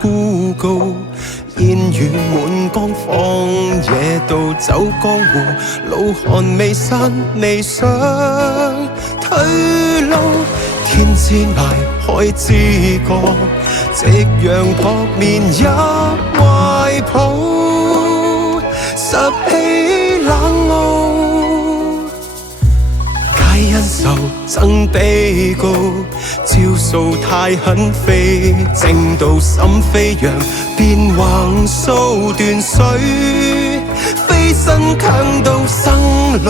孤高，煙雨滿江，荒野渡走江湖，老寒未散，未想退路。天之涯，海之角，夕陽撲面入懷抱，拾起冷傲。皆因受憎比高，招數太狠，非正道心飛揚，便橫掃斷水，飛身強盜生路。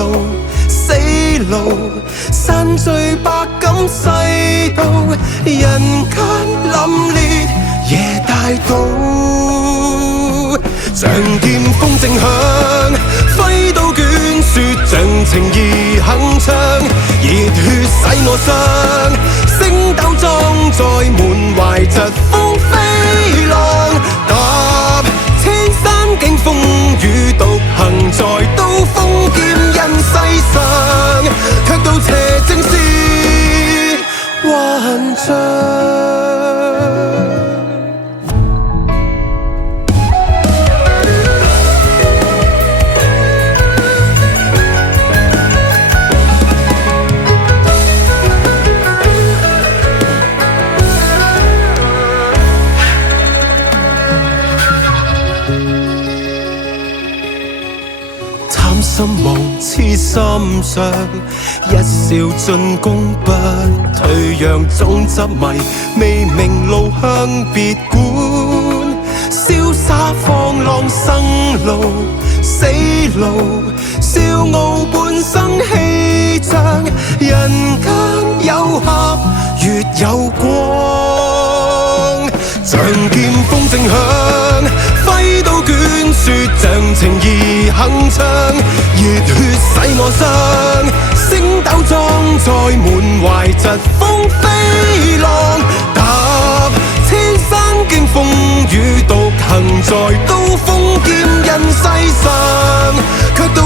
死路散聚百感世道，人間凜冽夜大道，仗劍鋒正響，揮刀捲雪像情義鏗鏘，熱血洗我傷，星斗裝載滿懷疾風飛浪，踏千山經風雨，獨行在刀鋒劍刃世上，卻道邪正是幻象。心望痴心上，一笑進攻不退讓，總執迷未明路向別管，瀟灑放浪生路死路，笑傲半生氣象，人間有合月有光，仗劍鋒正響，揮刀捲雪像情義鏗鏘，熱血洗我傷，星斗裝載滿懷疾風飛浪，踏千山經風雨，獨行在刀鋒劍刃世上，卻道